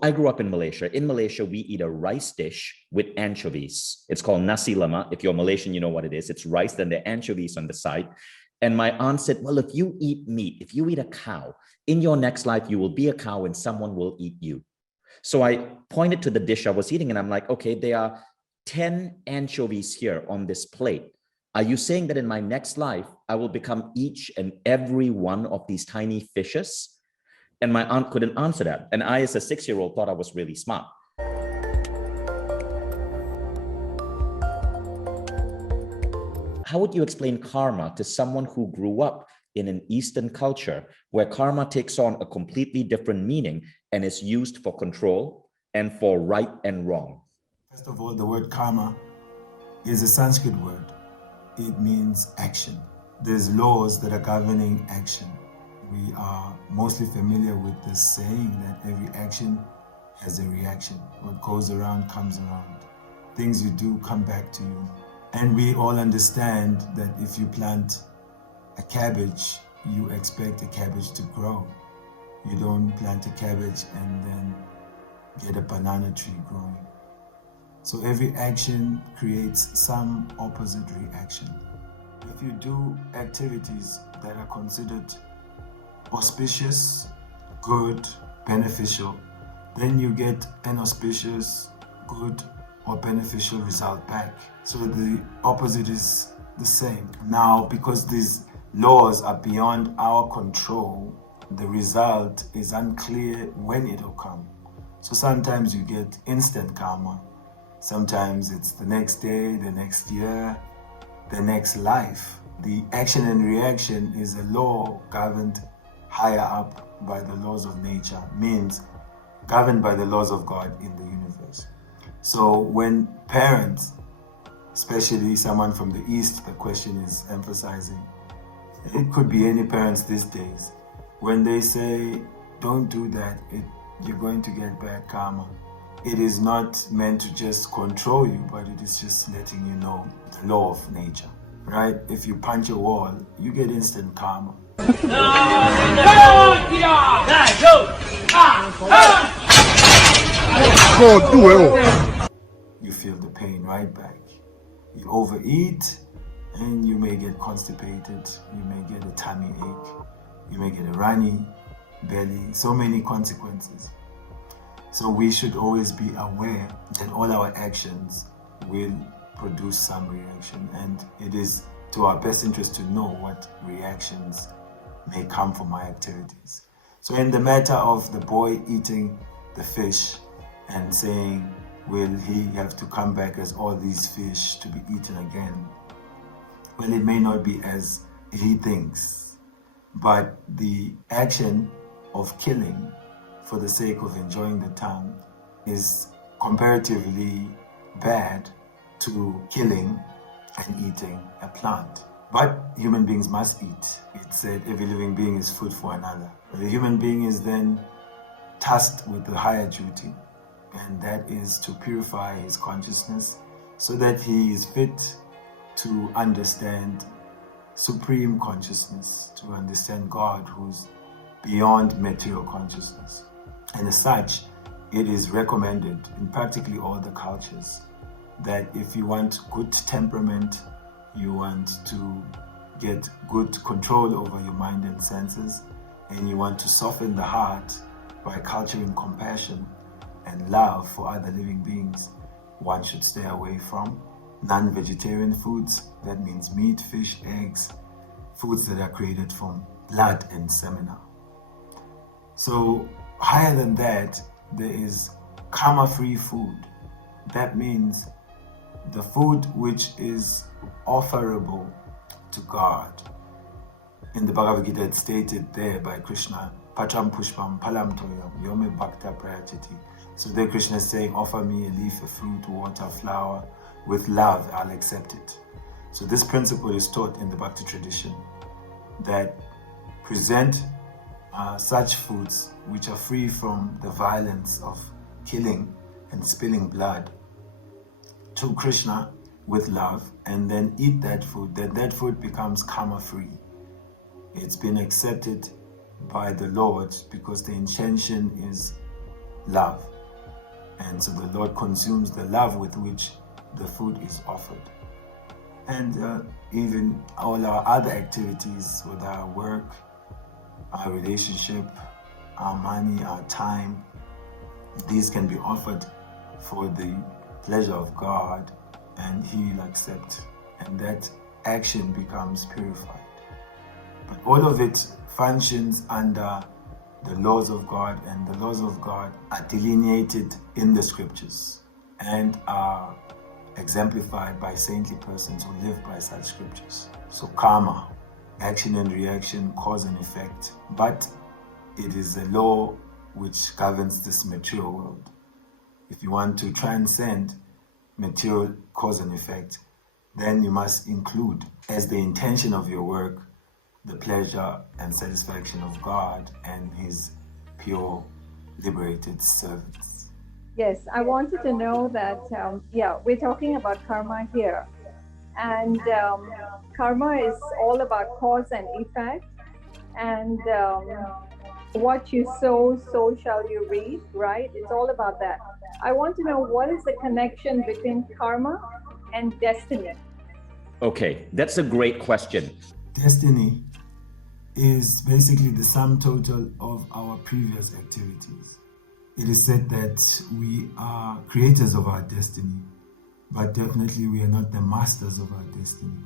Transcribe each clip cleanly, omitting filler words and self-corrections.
I grew up in Malaysia. In Malaysia, we eat a rice dish with anchovies. It's called nasi lemak. If you're Malaysian, you know what it is. It's rice, then the anchovies on the side. And my aunt said, well, if you eat meat, if you eat a cow, in your next life, you will be a cow and someone will eat you. So I pointed to the dish I was eating and I'm like, okay, there are 10 anchovies here on this plate. Are you saying that in my next life, I will become each and every one of these tiny fishes? And my aunt couldn't answer that. And I, as a 6-year-old, thought I was really smart. How would you explain karma to someone who grew up in an Eastern culture where karma takes on a completely different meaning and is used for control and for right and wrong? First of all, the word karma is a Sanskrit word. It means action. There's laws that are governing action. We are mostly familiar with the saying that every action has a reaction. What goes around comes around. Things you do come back to you. And we all understand that if you plant a cabbage, you expect a cabbage to grow. You don't plant a cabbage and then get a banana tree growing. So every action creates some opposite reaction. If you do activities that are considered auspicious, good, beneficial, then you get an auspicious, good, or beneficial result back. So the opposite is the same. Now, because these laws are beyond our control, the result is unclear when it will come. So sometimes you get instant karma. Sometimes it's the next day, the next year, the next life. The action and reaction is a law governed higher up by the laws of nature, means governed by the laws of God in the universe. So when parents, especially someone from the East, the question is emphasizing, it could be any parents these days, when they say, don't do that, you're going to get bad karma. It is not meant to just control you, but it is just letting you know the law of nature, right? If you punch a wall, you get instant karma. You feel the pain right back. You overeat and you may get constipated, you may get a tummy ache, you may get a runny belly, so many consequences. So we should always be aware that all our actions will produce some reaction, and it is to our best interest to know what reactions may come from my activities. So in the matter of the boy eating the fish and saying, will he have to come back as all these fish to be eaten again? Well, it may not be as he thinks, but the action of killing for the sake of enjoying the tongue is comparatively bad to killing and eating a plant. But human beings must eat. It said every living being is food for another. The human being is then tasked with the higher duty, and that is to purify his consciousness so that he is fit to understand supreme consciousness, to understand God who's beyond material consciousness. And as such, it is recommended in practically all the cultures that if you want good temperament, you want to get good control over your mind and senses, and you want to soften the heart by culturing compassion and love for other living beings, one should stay away from non-vegetarian foods. That means meat, fish, eggs, foods that are created from blood and semen. So higher than that, there is karma-free food. That means the food which is offerable to God. In the Bhagavad Gita, it's stated there by Krishna, Pacham Pushpam Palam Toyam Yome Bhakta Prayachati. So there Krishna is saying, offer me a leaf, a fruit, water, flower, with love, I'll accept it. So this principle is taught in the Bhakti tradition, that present such foods which are free from the violence of killing and spilling blood to Krishna with love, and then eat that food, then that food becomes karma free. It's been accepted by the Lord because the intention is love. And so the Lord consumes the love with which the food is offered. And even all our other activities, with our work, our relationship, our money, our time, these can be offered for the pleasure of God, and He will accept, and that action becomes purified. But all of it functions under the laws of God, and the laws of God are delineated in the scriptures and are exemplified by saintly persons who live by such scriptures. So karma, action and reaction, cause and effect, but it is a law which governs this material world. If you want to transcend material cause and effect, then you must include as the intention of your work the pleasure and satisfaction of God and His pure, liberated servants. Yes, I wanted to know that, we're talking about karma here. And karma is all about cause and effect. And what you sow, so shall you reap, right? It's all about that. I want to know, what is the connection between karma and destiny? Okay, that's a great question. Destiny is basically the sum total of our previous activities. It is said that we are creators of our destiny, but definitely we are not the masters of our destiny.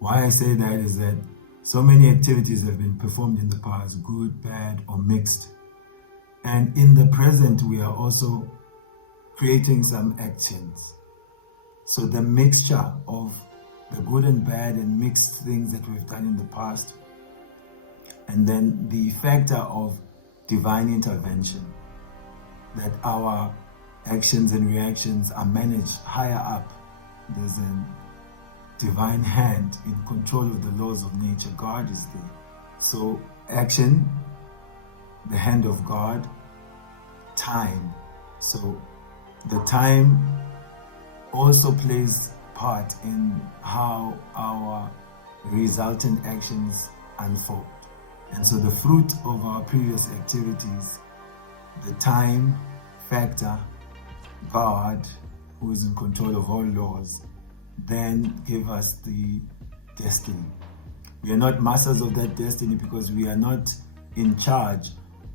Why I say that is that so many activities have been performed in the past, good, bad, or mixed. And in the present, we are also creating some actions. So the mixture of the good and bad and mixed things that we've done in the past, and then the factor of divine intervention, that our actions and reactions are managed higher up. There's a divine hand in control of the laws of nature. God is there. So action, the hand of God, time. So the time also plays part in how our resultant actions unfold. And so the fruit of our previous activities, the time factor, God, who is in control of all laws, then give us the destiny. We are not masters of that destiny because we are not in charge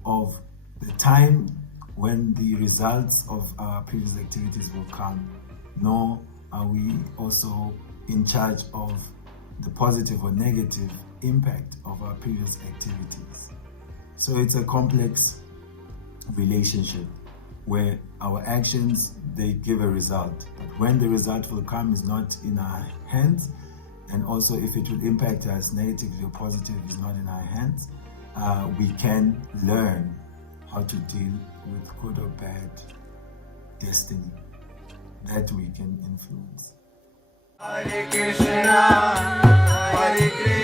of the time when the results of our previous activities will come, nor are we also in charge of the positive or negative impact of our previous activities. So it's a complex relationship where our actions, they give a result, but when the result will come is not in our hands, and also if it will impact us negatively or positively is not in our hands. We can learn how to deal with good or bad destiny that we can influence. Hare Krishna, Hare Krishna.